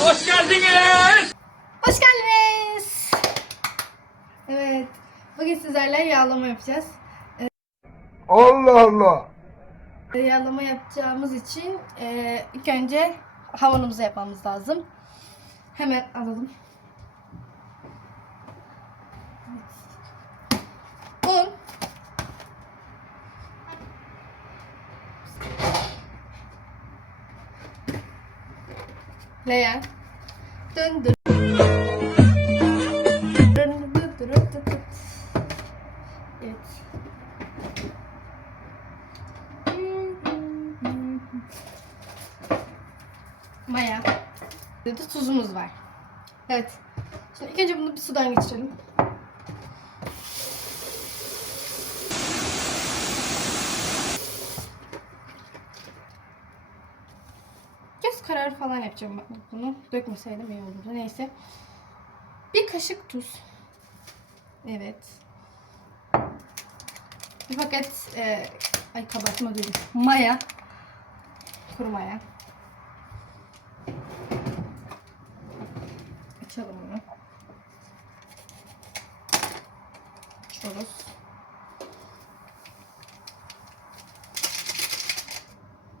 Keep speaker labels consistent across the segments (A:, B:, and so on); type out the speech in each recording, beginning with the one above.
A: Hoş geldiniz.
B: Hoş geldiniz. Evet. Bugün sizlerle yağlama yapacağız.
C: Allah Allah.
B: Ee, Yağlama yapacağımız için e, ilk önce havanımızı yapmamız lazım. Hemen alalım. Un. Leğen. Döndür. Döndür. Evet. Maya. Bir de tuzumuz var. Evet. Şimdi ilk önce bunu bir sudan geçirelim. Göz kararı falan yapacağım bak bunu. Dökmeseydim iyi olurdu. Neyse. Bir kaşık tuz. Evet. Bir paket e, ay kabartma dedim. Maya. Kuru maya. Açalım bunu. Açıyoruz.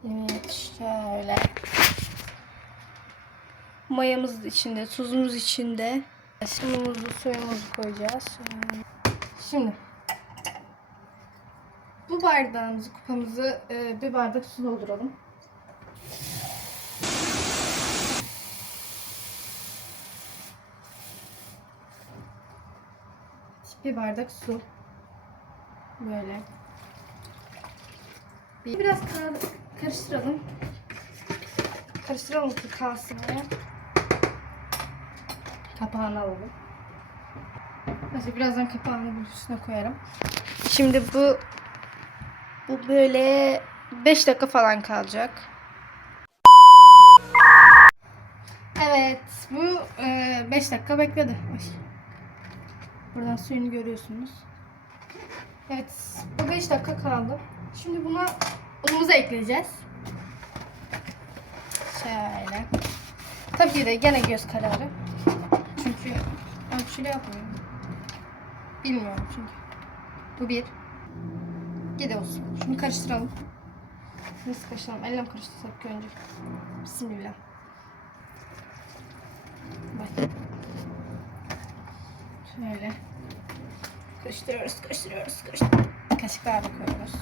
B: Evet şöyle. Mayamız içinde, tuzumuz içinde. Suyumuzu, suyumuzu koyacağız. Şimdi bu bardağımızı, kupamızı e, bir bardak su dolduralım. Bir bardak su. Böyle. Bir- Biraz kar- karıştıralım. Karıştıralım ki kalsın. oraya. Kapağını alalım. Neyse birazdan kapağını bunun üstüne koyarım. Şimdi bu bu böyle 5 dakika falan kalacak. Evet, bu 5 dakika bekledi. Buradan suyunu görüyorsunuz. Evet, bu 5 dakika kaldı. Şimdi buna unumuzu ekleyeceğiz. Şöyle. Tabii ki de gene göz kararı. Çünkü ölçülü yapmıyorum. Bilmiyorum çünkü. Bu bir. Yedi olsun. Şunu karıştıralım. Nasıl karıştıralım? Elle mi karıştırsak önce? Bismillah. Bak. Şöyle. Karıştırıyoruz, karıştırıyoruz, karıştırıyoruz. Kaşıklar da koyuyoruz.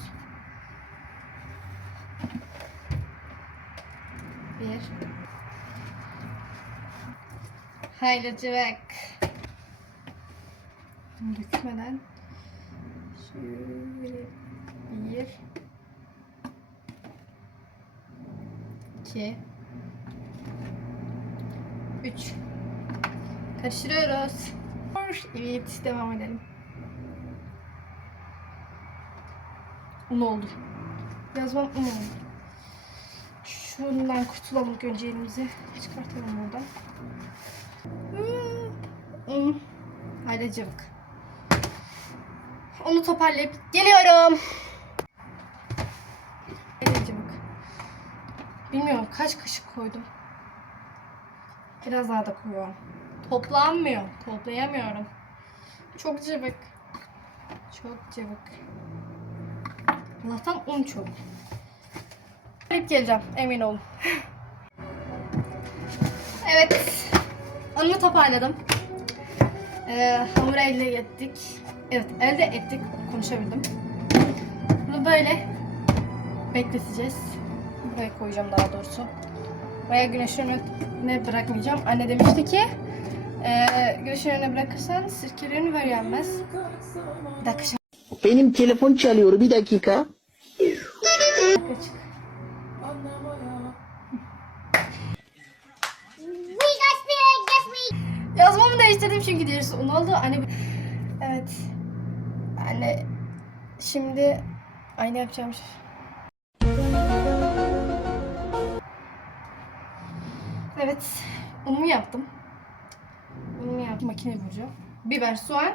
B: Bir. Hayracı bak. Dökmeden. Şöyle. Bir. İki. Üç. Karıştırıyoruz. Evet, devam edelim. Un oldu. Yazmam un oldu. Şundan kurtulalım önce elimizi. Çıkartalım buradan. Hmm, Un. Haydi cıvık. Onu toparlayıp geliyorum. Haydi cıvık. Bilmiyorum kaç kaşık koydum. Biraz daha da koyuyorum. Toplanmıyor. Toplayamıyorum. Çok cıvık. Çok cıvık. Allah'tan un çok. Hep geleceğim. Emin olun. evet. Onu toparladım. Ee, hamuru elde ettik. Evet elde ettik. Konuşabildim. Bunu böyle bekleteceğiz. Buraya koyacağım daha doğrusu. Buraya güneş önüne bırakmayacağım. Anne demişti ki e, güneş önüne bırakırsan sirkelerini ver yenmez. Bir dakika
D: Benim telefon çalıyor bir dakika.
B: Değiştirdim çünkü diğerisi un oldu. Anne Evet. Anne şimdi aynı yapacağım. Evet. Unumu yaptım. Unumu yaptım. Makine vuracağım. Biber, soğan.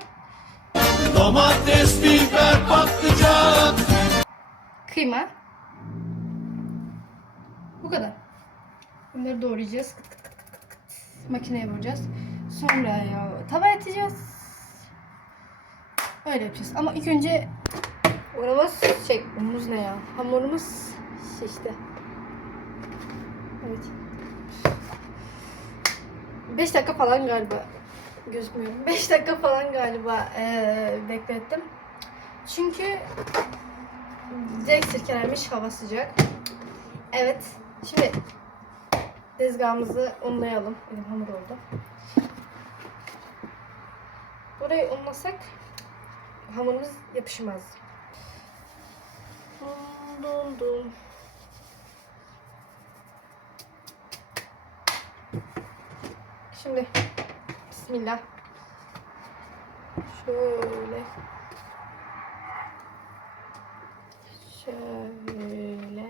A: Domates, biber, patlıcan.
B: Kıyma. Bu kadar. Bunları doğrayacağız. Kıt kıt kıt kıt kıt. Makineye vuracağız. Sonra ya tava atacağız. Öyle yapacağız. Ama ilk önce Unumuz şey, unumuz ne ya? Hamurumuz şişti. Evet. 5 dakika falan galiba gözükmüyor. 5 dakika falan galiba eee, beklettim. Çünkü direkt sirkelenmiş hava sıcak. Evet. Şimdi tezgahımızı unlayalım. Benim hamur oldu. Burayı unlasak hamurumuz yapışmaz. Dum dum dum. Şimdi Bismillah. Şöyle. Şöyle.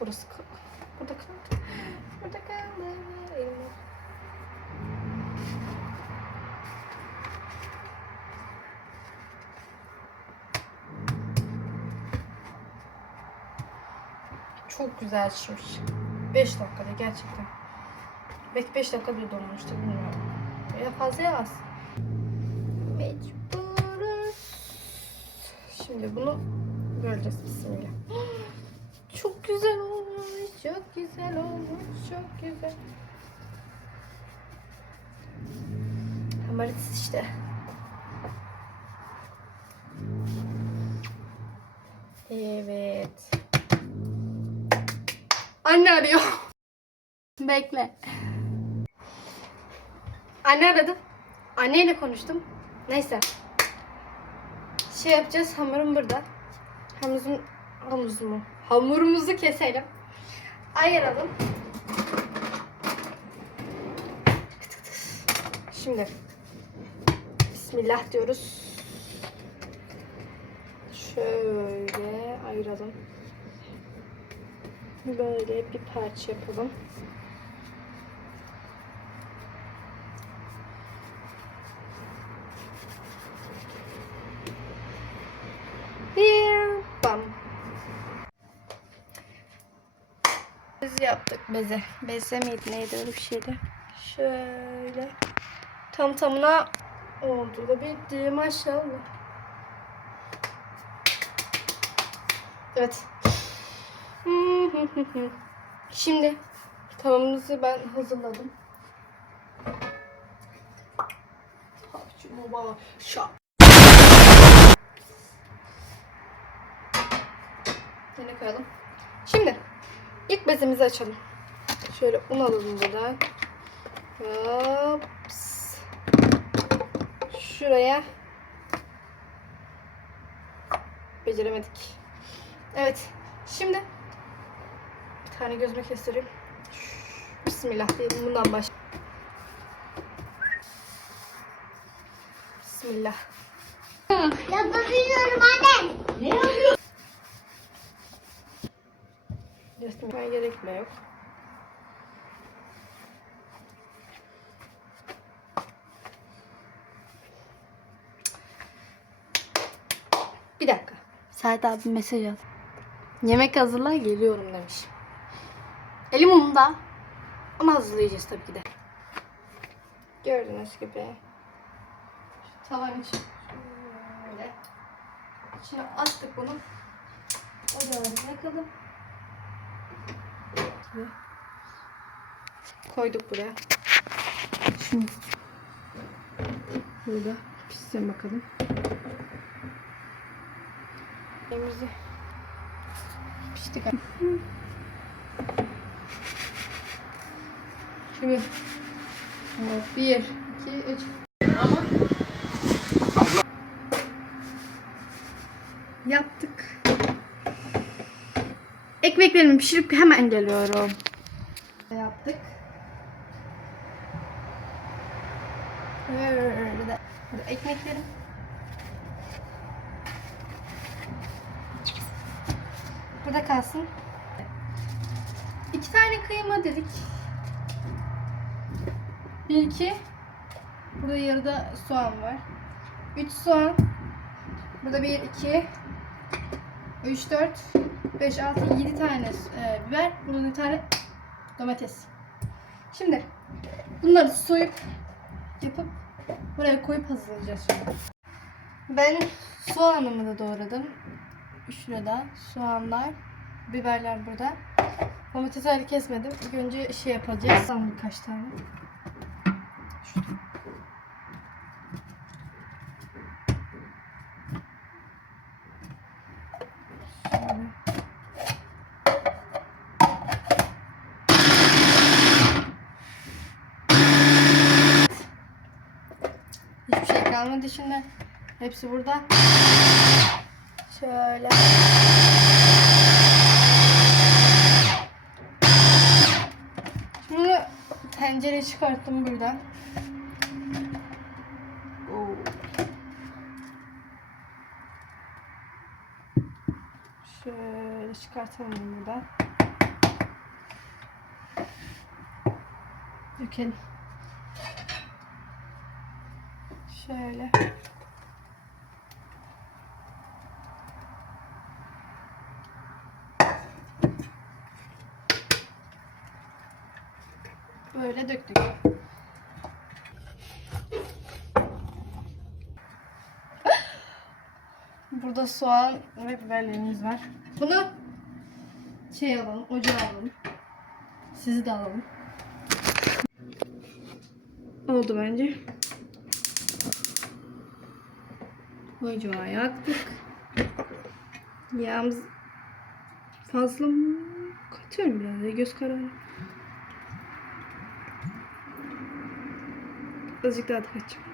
B: Burası kaldı. Burada kaldı. Burada kaldı. Elim Çok güzel pişmiş. 5 dakikada gerçekten. Belki 5 dakika bir donmuştur bilmiyorum. Ya fazla ya az. Mecburuz. Şimdi bunu göreceğiz bismillah. Çok güzel olmuş, çok güzel olmuş, çok güzel. Hamarit işte. Evet. Anne arıyor. Bekle. Anne aradı. Anneyle konuştum. Neyse. Şey yapacağız. Hamurum burada. Hamurumuzun hamurumuz mu? Hamurumuzu keselim. Ayıralım. Şimdi Bismillah diyoruz. Şöyle ayıralım. Böyle bir parça yapalım. Bir bam. Beze yaptık beze. Beze miydi neydi öyle bir şeydi. Şöyle. Tam tamına oldu da bitti maşallah. Evet. Şimdi tavamızı ben hazırladım. Yine koyalım. Şimdi ilk bezemizi açalım. Şöyle un alalım buradan. Hops. Şuraya. Beceremedik. Evet. Şimdi tane gözüme kestireyim. Bismillah diyelim. Bundan baş. Bismillah.
E: Yapabiliyorum anne.
B: Resmine gerek bile yok. Bir dakika. Sait abi mesaj at. Yemek hazırla geliyorum demiş. Elim umda. Ama hazırlayacağız tabii ki de. Gördüğünüz gibi. Şu tavan için. Şöyle. İçine attık bunu. Ocağımıza yakalım. Koyduk buraya. Şimdi burada pişsin bakalım. Elimizi piştik. Şimdi Evet, bir, iki, üç. Yaptık. Ekmeklerimi pişirip hemen geliyorum. Yaptık. Böyle de burada ekmeklerim. Burada kalsın. İki tane kıyma dedik. Bir iki. Burada yarıda soğan var. Üç soğan. Burada bir iki. Üç dört. 5, 6, 7 tane e, biber. Bunun bir tane domates. Şimdi bunları soyup yapıp buraya koyup hazırlayacağız şimdi. Ben soğanımı da doğradım. Şurada soğanlar, biberler burada. Domatesi öyle kesmedim. İlk önce şey yapacağız. Tam birkaç tane. Hiçbir şey kalmadı şimdi. Hepsi burada. Şöyle. Şimdi tencereyi çıkarttım buradan. Oo. Şöyle çıkartalım bunu buradan. Dökelim. Şöyle. Böyle döktük. Burada soğan ve biberlerimiz var. Bunu şey alalım, ocağa alalım. Sizi de alalım. Oldu bence. Ocağı yaktık. Yağımız fazla mı? Katıyorum biraz ya göz kararı. Azıcık daha da kaçacağım.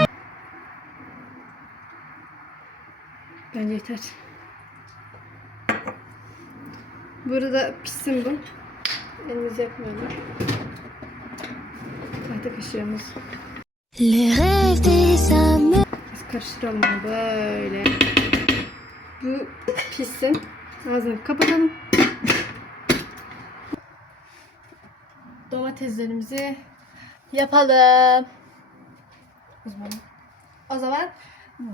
B: Bence yeter. Burada pişsin bu. Elimiz yakmayalım. Tahta kaşığımız. Biz karıştıralım böyle. Bu pişsin. Ağzını kapatalım. Domateslerimizi yapalım. O zaman, o zaman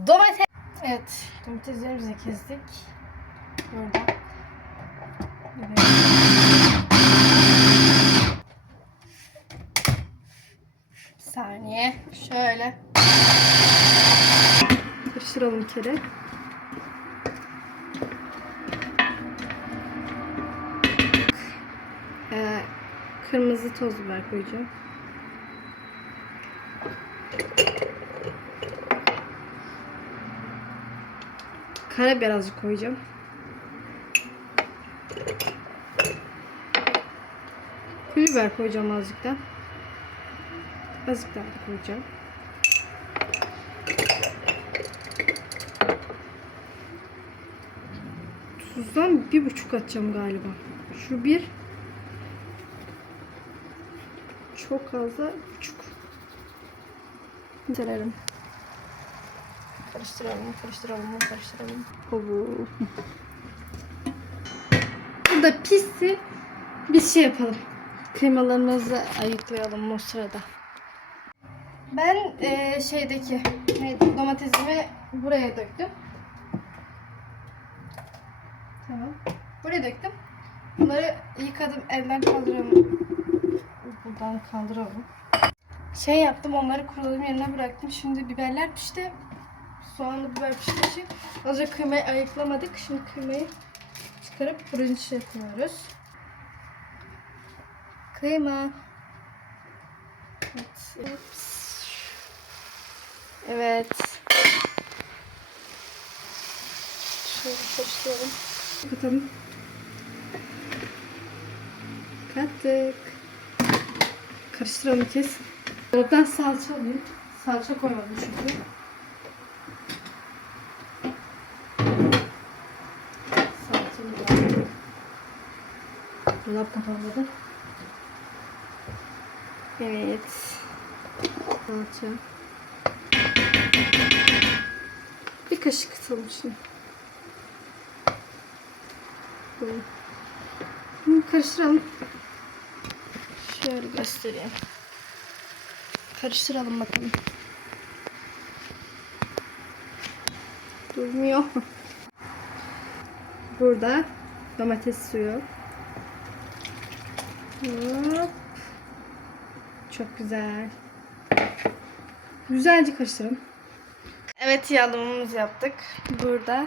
B: domates. Evet, domateslerimizi kestik. Burada. Bir saniye. Şöyle. Karıştıralım bir kere. Ee, kırmızı toz biber koyacağım. Karabiber azıcık koyacağım. Pul biber koyacağım azıcık da. Azıcık da koyacağım. Tuzdan bir buçuk atacağım galiba. Şu bir. Çok az da buçuk. Sererim. Karıştıralım, karıştıralım, karıştıralım. Bu da pişsin. Biz şey yapalım. Kıymalarımızı ayıklayalım o sırada. Ben eee, şeydeki neydi, domatesimi buraya döktüm. Tamam. Buraya döktüm. Bunları yıkadım. Elden kaldıralım. Buradan kaldıralım. Şey yaptım. Onları kuruladım yerine bıraktım. Şimdi biberler pişti. Soğanlı biber piştiği azıcık kıymayı ayıklamadık. Şimdi kıymayı çıkarıp fırın içine koyuyoruz. Kıyma. Evet. Evet. Şöyle karıştıralım. Kapatalım. Kattık. Karıştıralım kes. Dolaptan salça alayım. Salça koymadım çünkü. Dolap kapanmadı. Evet. Salça. Bir kaşık atalım. Hı, Karıştıralım. Şöyle göstereyim. Karıştıralım bakalım. Durmuyor. Burada domates suyu. Hop. Çok güzel. Güzelce karıştırın. Evet yağlamamızı yaptık. Burada.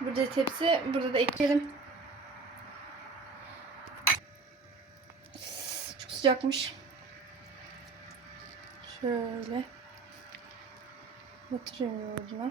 B: Burada tepsi. Burada da ekleyelim. Çok sıcakmış. Şöyle. Batırıyorum yoğurduna.